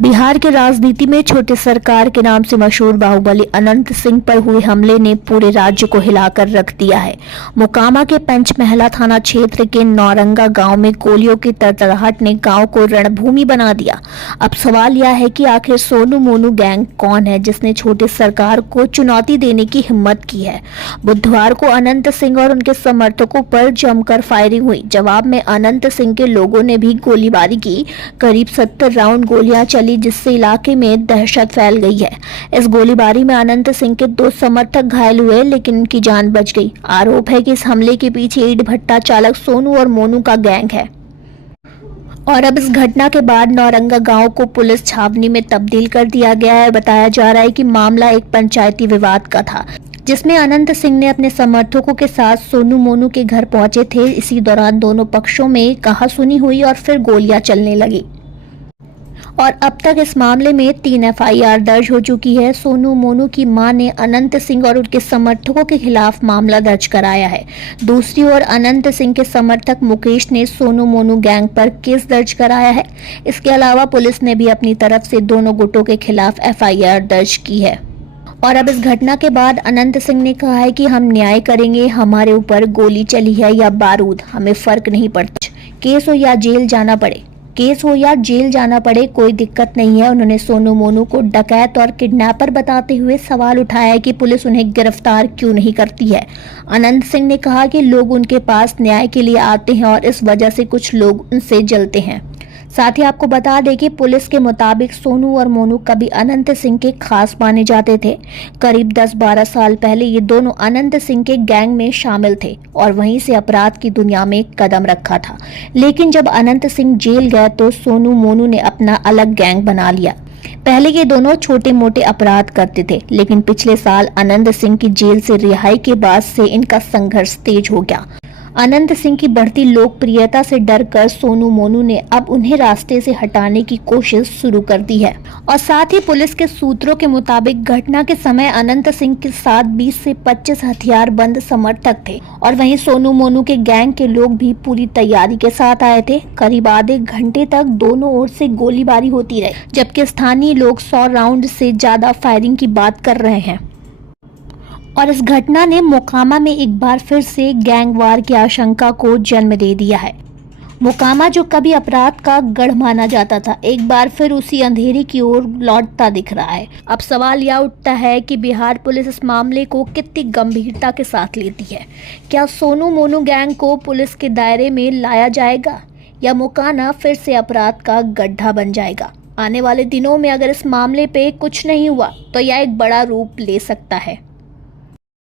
बिहार की राजनीति में छोटे सरकार के नाम से मशहूर बाहुबली अनंत सिंह पर हुए हमले ने पूरे राज्य को हिलाकर रख दिया है। मोकामा के पंचमहला थाना क्षेत्र के नौरंगा गांव में गोलियों की तड़तड़ाहट ने गांव को रणभूमि बना दिया। अब सवाल यह है कि आखिर सोनू मोनू गैंग कौन है जिसने छोटे सरकार को चुनौती देने की हिम्मत की है। बुधवार को अनंत सिंह और उनके समर्थकों पर जमकर फायरिंग हुई। जवाब में अनंत सिंह के लोगों ने भी गोलीबारी की। करीब 70 राउंड गोलियां चली, जिससे इलाके में दहशत फैल गई है। इस गोलीबारी में अनंत सिंह के 2 समर्थक घायल हुए, लेकिन उनकी जान बच गई। आरोप है कि इस हमले के पीछे ईंट भट्टा चालक सोनू और मोनू का गैंग है। और अब इस घटना के बाद नौरंगा गांव को पुलिस छावनी में तब्दील कर दिया गया है। बताया जा रहा है कि मामला एक पंचायती विवाद का था, जिसमें अनंत सिंह ने अपने समर्थकों के साथ सोनू मोनू के घर पहुंचे थे। इसी दौरान दोनों पक्षों में कहासुनी हुई और फिर गोलियां चलने लगी। और अब तक इस मामले में 3 एफआईआर दर्ज हो चुकी है। सोनू मोनू की मां ने अनंत सिंह और उनके समर्थकों के खिलाफ मामला दर्ज कराया है। दूसरी ओर अनंत सिंह के समर्थक मुकेश ने सोनू मोनू गैंग पर केस दर्ज कराया है। इसके अलावा पुलिस ने भी अपनी तरफ से दोनों गुटों के खिलाफ एफआईआर दर्ज की है। और अब इस घटना के बाद अनंत सिंह ने कहा है कि हम न्याय करेंगे, हमारे ऊपर गोली चली है या बारूद, हमें फर्क नहीं पड़ता। केस हो या जेल जाना पड़े, कोई दिक्कत नहीं है। उन्होंने सोनू मोनू को डकैत और किडनैपर बताते हुए सवाल उठाया है कि पुलिस उन्हें गिरफ्तार क्यों नहीं करती है। अनंत सिंह ने कहा कि लोग उनके पास न्याय के लिए आते हैं और इस वजह से कुछ लोग उनसे जलते हैं। साथ ही आपको बता दें कि पुलिस के मुताबिक सोनू और मोनू कभी अनंत सिंह के खास माने जाते थे। करीब 10-12 साल पहले ये दोनों अनंत सिंह के गैंग में शामिल थे और वहीं से अपराध की दुनिया में कदम रखा था। लेकिन जब अनंत सिंह जेल गए तो सोनू मोनू ने अपना अलग गैंग बना लिया। पहले ये दोनों छोटे मोटे अपराध करते थे, लेकिन पिछले साल अनंत सिंह की जेल से रिहाई के बाद से इनका संघर्ष तेज हो गया। अनंत सिंह की बढ़ती लोकप्रियता से डरकर सोनू मोनू ने अब उन्हें रास्ते से हटाने की कोशिश शुरू कर दी है। और साथ ही पुलिस के सूत्रों के मुताबिक घटना के समय अनंत सिंह के साथ 20 से 25 हथियारबंद समर्थक थे और वहीं सोनू मोनू के गैंग के लोग भी पूरी तैयारी के साथ आए थे। करीब आधे घंटे तक दोनों ओर से गोलीबारी होती रही, जबकि स्थानीय लोग 100 राउंड से ज्यादा फायरिंग की बात कर रहे हैं। और इस घटना ने मोकामा में एक बार फिर से गैंगवार की आशंका को जन्म दे दिया है। मोकामा जो कभी अपराध का गढ़ माना जाता था, एक बार फिर उसी अंधेरे की ओर लौटता दिख रहा है। अब सवाल यह उठता है कि बिहार पुलिस इस मामले को कितनी गंभीरता के साथ लेती है। क्या सोनू मोनू गैंग को पुलिस के दायरे में लाया जाएगा या मोकामा फिर से अपराध का गड्ढा बन जाएगा? आने वाले दिनों में अगर इस मामले पे कुछ नहीं हुआ तो यह एक बड़ा रूप ले सकता है।